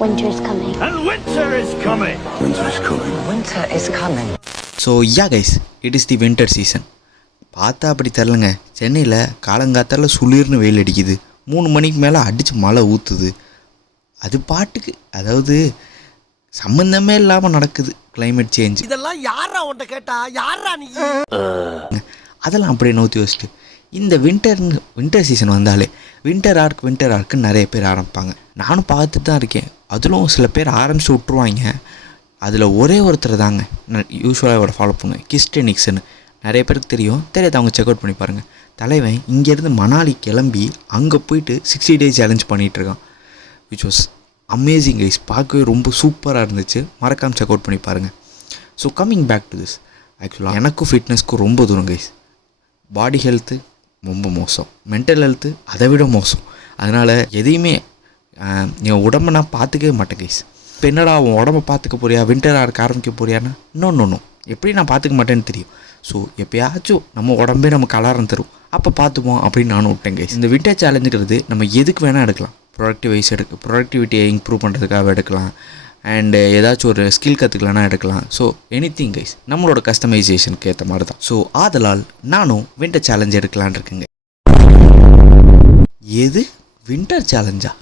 Winter is coming. And winter is coming. Winter is coming. Winter is coming. So guys it is the winter season. பார்த்தா அப்படி தெரிலங்க, சென்னையில் காலங்காத்தால் சுளிர்னு வெயில் அடிக்குது, 3 மணிக்கு மேலே அடித்து மழை ஊற்றுது. அது பாட்டுக்கு, அதாவது சம்மந்தமே இல்லாமல் நடக்குது கிளைமேட் சேஞ்ச். இதெல்லாம் யாரா உன்கிட்ட கேட்டா, யாரா நீ? அதெல்லாம் அப்படியே நோற்றி வச்சுட்டு இந்த வின்டர் சீசன் வந்தாலே வின்டர் ஆர்க்குன்னு நிறைய பேர் ஆரம்பிப்பாங்க. நானும் பார்த்துட்டு தான் இருக்கேன். அதிலும் சில பேர் ஆரம்பித்து விட்ருவாங்க. அதில் ஒரே ஒருத்தர் தாங்க நான் யூஸ்வலாக அவரை ஃபாலோ பண்ணுவேன், கிறிஸ்டனிக்ஸ்னு. நிறைய பேருக்கு தெரியாது, அவங்க செக் அவுட் பண்ணி பாருங்கள். தலைவன் இங்கேருந்து மணாலி கிளம்பி அங்கே போயிட்டு 60 days சேலஞ்ச் பண்ணிகிட்ருக்கான். Which was amazing guys. பார்க்கவே ரொம்ப சூப்பராக இருந்துச்சு. மறக்காமல் செக் அவுட் பண்ணி பாருங்கள். So coming back to this, ஆக்சுவலாக எனக்கும் ஃபிட்னஸ்க்கும் ரொம்ப தூரம் கைஸ். பாடி ஹெல்த்து ரொம்ப மோசம், மென்டல் ஹெல்த்து அதை விட மோசம். அதனால் எதையுமே என் உடம்பை நான் பார்த்துக்கவே மாட்டேன் கைஸ். இப்போ என்னடா அவன் உடம்பை பார்த்துக்க போறியா, வின்டர் ஆரம்பிக்க போறியான்னா இன்னொன்று எப்படி நான் பார்த்துக்க மாட்டேன்னு தெரியும். ஸோ எப்போயாச்சும் நம்ம உடம்பே நமக்கு அலாரம் தரும், அப்போ பார்த்துப்போம் அப்படின்னு நானும் விட்டேன் கைஸ். இந்த வின்டர் சேலஞ்சுங்கிறது நம்ம எதுக்கு வேணால் எடுக்கலாம். ப்ரொடக்டிவிட்டியை இம்ப்ரூவ் பண்ணுறதுக்காக எடுக்கலாம், அண்டு ஏதாச்சும் ஒரு ஸ்கில் கற்றுக்கலான்னா எடுக்கலாம். ஸோ எனிதிங் கைஸ் நம்மளோட கஸ்டமைசேஷனுக்கு ஏற்ற மாதிரி தான். ஸோ ஆதலால் நானும் வின்டர் சேலஞ்ச் எடுக்கலான் இருக்குங்க. எது வின்டர் சேலஞ்சா?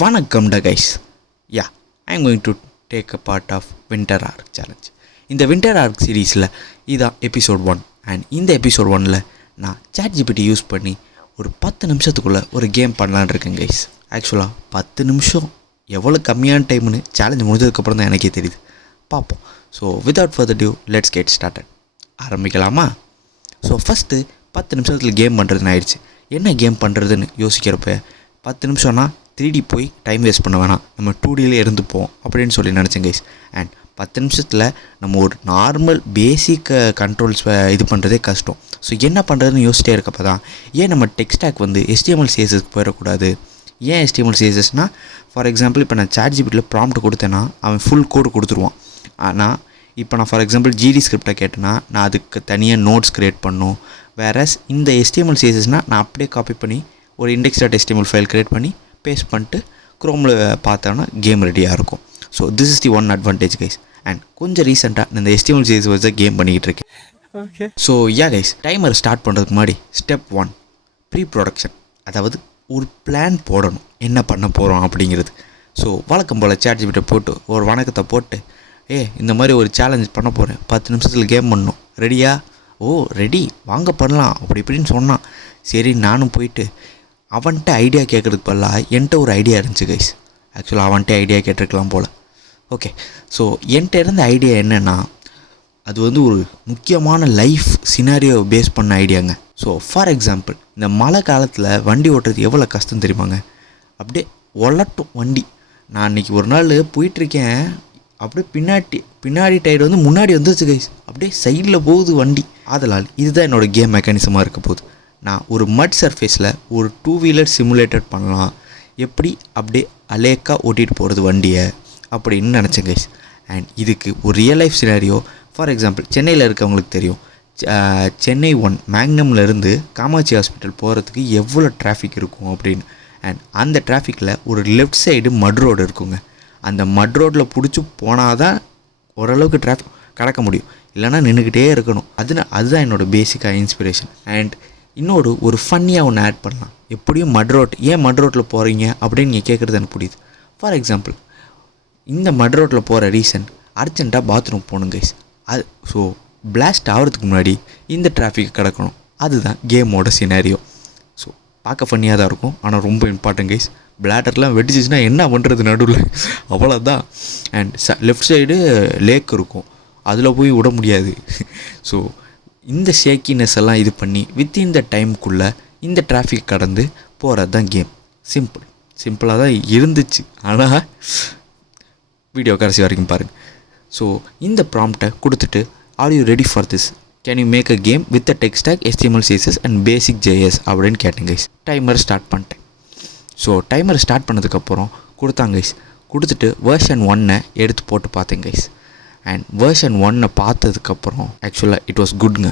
வணக்கம்டா guys. I am going to take a part of winter arc challenge. இந்த வின்டர் ஆர்க் சீரீஸில் இதுதான் எபிசோட் 1. அண்ட் இந்த எபிசோட் 1ல் நான் ChatGPT யூஸ் பண்ணி ஒரு 10 நிமிஷத்துக்குள்ளே ஒரு கேம் பண்ணலான் இருக்கேன் கைஸ். ஆக்சுவலாக 10 நிமிஷம் எவ்வளோ கம்மியான டைம்னு சேலஞ்ச் முடிஞ்சதுக்கப்புறம் தான் எனக்கே தெரியுது. பார்ப்போம். So without further due let's get started. ஆரம்பிக்கலாமா? ஸோ ஃபஸ்ட்டு 10 நிமிஷத்தில் கேம் பண்ணுறதுன்னு ஆயிடுச்சு. என்ன கேம் பண்ணுறதுன்னு யோசிக்கிறப்ப 10 நிமிஷம்னா 3D போய் டைம் வேஸ்ட் பண்ண வேணாம், நம்ம 2Dலே இருந்துப்போம் அப்படின்னு சொல்லி நினச்சேன் கைஸ். அண்ட் 10 நிமிஷத்தில் நம்ம ஒரு நார்மல் பேசிக் கண்ட்ரோல்ஸ் இது பண்ணுறதே கஷ்டம். ஸோ என்ன பண்ணுறதுன்னு யோசிச்சிட்டே இருக்கப்போ தான் ஏன் நம்ம டெக்ஸ்டாக் வந்து HTML CSSக்கு போயிடக்கூடாது. ஏன் HTML CSSனால், ஃபார் எக்ஸாம்பிள் இப்போ நான் ChatGPTயில் ப்ராம்ப்ட் கொடுத்தேன்னா அவன் ஃபுல் கோடு கொடுத்துருவான். ஆனால் இப்போ நான் ஃபார் எக்ஸாம்பிள் GD ஸ்கிரிப்டை கேட்டேன்னா நான் அதுக்கு தனியாக நோட்ஸ் க்ரியேட் பண்ணணும். வேறஸ் இந்த HTML CSSனால் நான் அப்படியே காப்பி பண்ணி ஒரு index.html ஃபைல் க்ரியேட் பண்ணி பேஸ்ட் பண்ணிட்டு க்ரோமில் பார்த்தோன்னா கேம் ரெடியாக இருக்கும். So this is the one advantage guys. And கொஞ்சம் ரீசெண்டாக இந்த HTML CSS வச்சு கேம் பண்ணிக்கிட்டு இருக்கேன். Okay. So guys, timer start பண்ணுறதுக்கு முன்னாடி ஸ்டெப் 1 ப்ரீ ப்ரொடக்ஷன், அதாவது ஒரு பிளான் போடணும் என்ன பண்ண போகிறோம் அப்படிங்கிறது. ஸோ வழக்கம் போல் ChatGPT போட்டு ஒரு வணக்கத்தை போட்டு இந்த மாதிரி ஒரு சேலஞ்ச் பண்ண போகிறேன், 10 நிமிஷத்தில் கேம் பண்ணணும், ரெடியா? ரெடி, வாங்க பண்ணலாம் அப்படி இப்படின்னு சொன்னான். சரி நானும் போயிட்டு அவன்கிட்ட ஐடியா கேட்குறதுக்கு பதிலாக என்கிட்ட ஒரு ஐடியா இருந்துச்சு கைஸ். ஆக்சுவலாக அவன்கிட்ட ஐடியா கேட்டிருக்கலாம் போல். ஓகே. ஸோ என்கிட்ட இருந்த ஐடியா என்னென்னா, அது வந்து ஒரு முக்கியமான லைஃப் சினாரியோ பேஸ் பண்ண ஐடியாங்க. ஸோ ஃபார் எக்ஸாம்பிள் இந்த மழை காலத்தில் வண்டி ஓட்டுறது எவ்வளோ கஷ்டம் தெரியுமாங்க. அப்படியே ஒலட்டும் வண்டி. நான் அன்றைக்கி ஒரு நாள் போயிட்டுருக்கேன், அப்படியே பின்னாடி டயர் வந்து முன்னாடி வந்துருச்சு கைஸ், அப்படியே சைடில் போகுது வண்டி. ஆதலால் இதுதான் என்னோடய கேம் மெக்கானிசமாக இருக்க போகுது. நான் ஒரு மட் சர்ஃபேஸில் ஒரு 2-wheeler சிமுலேட்டட் பண்ணலாம், எப்படி அப்படியே அலேக்காக ஓட்டிகிட்டு போகிறது வண்டியை அப்படின்னு நினச்சேன் கைஸ். அண்ட் இதுக்கு ஒரு real life scenario, for example சென்னையில் இருக்கவங்களுக்கு தெரியும், சென்னை 1 மேக்னம்லேருந்து காமாட்சி ஹாஸ்பிட்டல் போகிறதுக்கு எவ்வளோ டிராஃபிக் இருக்கும் அப்படின்னு. அண்ட் அந்த டிராஃபிக்கில் ஒரு லெஃப்ட் சைடு மட் ரோடு இருக்குங்க. அந்த மட் ரோட்டில் பிடிச்சி போனால் தான் ஓரளவுக்கு டிராஃபிக் கடக்க முடியும், இல்லைனா நின்றுக்கிட்டே இருக்கணும். அதுதான் என்னோடய பேசிக்காக இன்ஸ்பிரேஷன். அண்ட் இன்னொரு ஃபன்னியாக ஒன்று ஆட் பண்ணலாம். எப்படியும் ஏன் மட் ரோட்டில் போகிறீங்க அப்படின்னு நீங்கள் கேட்குறது எனக்கு புரியுது. ஃபார் எக்ஸாம்பிள் இந்த மட் ரோட்டில் போகிற ரீசன் அர்ஜென்ட்டாக பாத்ரூம் போகணும் கைஸ். ஸோ பிளாஸ்ட் ஆகிறதுக்கு முன்னாடி இந்த டிராஃபிக்கை கடக்கணும். அதுதான் கேமோட சினாரியோ. ஸோ பார்க்க ஃபன்னியாக தான் இருக்கும், ஆனால் ரொம்ப இம்பார்ட்டன்ட் கைஸ். பிளாட்டர்லாம் வெடிச்சிச்சுன்னா என்ன பண்ணுறது நடுவில், அவ்வளோதான். அண்ட் லெஃப்ட் சைடு லேக் இருக்கும், அதில் போய் விட முடியாது. ஸோ இந்த ஷேக்கினஸ் எல்லாம் இது பண்ணி வித்தின் த டைமுக்குள்ளே இந்த டிராஃபிக் கடந்து போகிறது தான் கேம். சிம்பிளாக தான் இருந்துச்சு, ஆனால் வீடியோ கடைசி வரைக்கும் பாருங்கள். ஸோ இந்த ப்ராம்ப்டை கொடுத்துட்டு are you ready for this, can you make a game with a tech stack HTML CSS and basic JS அப்படின்னு கேட்டேன் கைஸ். டைமர் ஸ்டார்ட் பண்ணிட்டேன். ஸோ டைமர் ஸ்டார்ட் பண்ணதுக்கப்புறம் கொடுத்தாங்க கைஸ். கொடுத்துட்டு வெர்ஷன் 1 எடுத்து போட்டு பார்த்தேன் கைஸ். அண்ட் வெர்ஷன் 1 பார்த்ததுக்கப்புறம் ஆக்சுவலாக இட் வாஸ் குட்ங்க.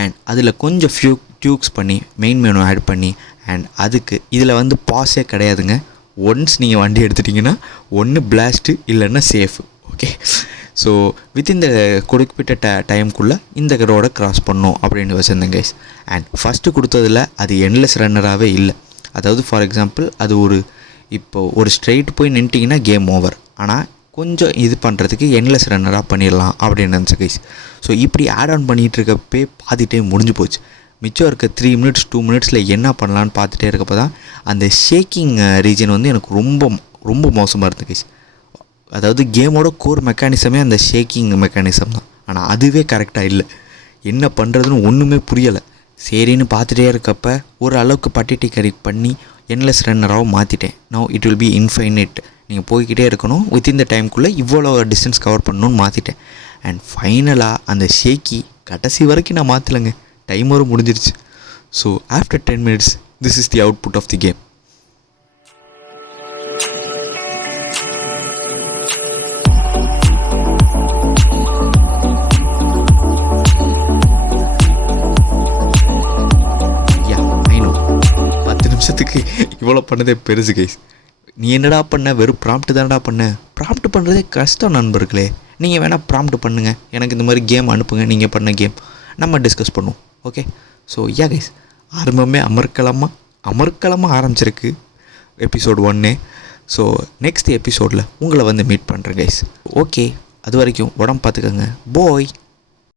அண்ட் அதில் கொஞ்சம் டியூக்ஸ் பண்ணி மெயின் மெனு ஆட் பண்ணி அண்ட் அதுக்கு இதில் வந்து பாஸே கிடையாதுங்க. ஒன்ஸ் நீங்கள் வண்டி எடுத்துட்டிங்கன்னா ஒன்று பிளாஸ்ட்டு இல்லைன்னா safe. Okay, so within the குறிப்பிட்ட டைமுக்குள்ளே இந்த ரோடை க்ராஸ் பண்ணணும் அப்படின்னு வச்சுருந்தேன் கைஸ். அண்ட் ஃபஸ்ட்டு கொடுத்ததில் அது எண்ட்லெஸ் ரன்னராகவே இல்லை. அதாவது ஃபார் எக்ஸாம்பிள் அது ஒரு ஸ்ட்ரெயிட் போய் நின்ட்டிங்கன்னா கேம் ஓவர். ஆனால் கொஞ்சம் இது பண்ணுறதுக்கு எண்ட்லெஸ் ரன்னராக பண்ணிடலாம் அப்படின்னு நினச்சேன் கைஸ். ஸோ இப்படி ஆட் ஆன் பண்ணிகிட்டு இருக்கப்பே பாதி டைம் முடிஞ்சு போச்சு. மிச்சம் இருக்க 3 மினிட்ஸ் 2 மினிட்ஸில் என்ன பண்ணலான்னு பார்த்துட்டே இருக்கப்போ தான் அந்த ஷேக்கிங் ரீஜன் வந்து எனக்கு ரொம்ப ரொம்ப மோசமாக இருந்தது கைஸ். அதாவது கேமோட கோர் மெக்கானிசமே அந்த ஷேக்கிங் மெக்கானிசம் தான். ஆனால் அதுவே கரெக்டாக இல்லை. என்ன பண்ணுறதுன்னு ஒன்றுமே புரியலை. சரின்னு பார்த்துட்டே இருக்கப்போ ஒரு அளவுக்கு பட்டிட்டி கரெக்ட் பண்ணி எண்ட்லெஸ் ரன்னராகவும் மாற்றிட்டேன். Now it will be infinite. நீங்கள் போய்கிட்டே இருக்கணும், வித்தின் த டைமுக்குள்ளே இவ்வளோ டிஸ்டன்ஸ் கவர் பண்ணணும்னு மாற்றிட்டேன். அண்ட் ஃபைனலாக அந்த ஷேக்கி கடைசி வரைக்கும் நான் மாற்றலைங்க. டைமரும் முடிஞ்சிருச்சு. So after 10 minutes this is the output of the game. இவ்வளோ பண்ணதே பெருசு கைஸ். நீ என்னடா பண்ண, வெறும் ப்ராம்ப்ட் தானடா பண்ண. ப்ராம்ப்ட் பண்ணுறதே கஷ்டம் நண்பர்களே. நீங்கள் வேணால் ப்ராம்ப்ட் பண்ணுங்கள், எனக்கு இந்த மாதிரி கேம் அனுப்புங்க, நீங்கள் பண்ண கேம் நம்ம டிஸ்கஸ் பண்ணுவோம். ஓகே, ஸோ யா கைஸ், ஆரம்பமே அமர்க்கலமாக ஆரம்பிச்சிருக்கு எபிசோட் 1. ஸோ நெக்ஸ்ட் எபிசோடில் உங்களை வந்து மீட் பண்ணுறேன் கைஸ். ஓகே, அது வரைக்கும் உடம்பு பார்த்துக்கோங்க. போய்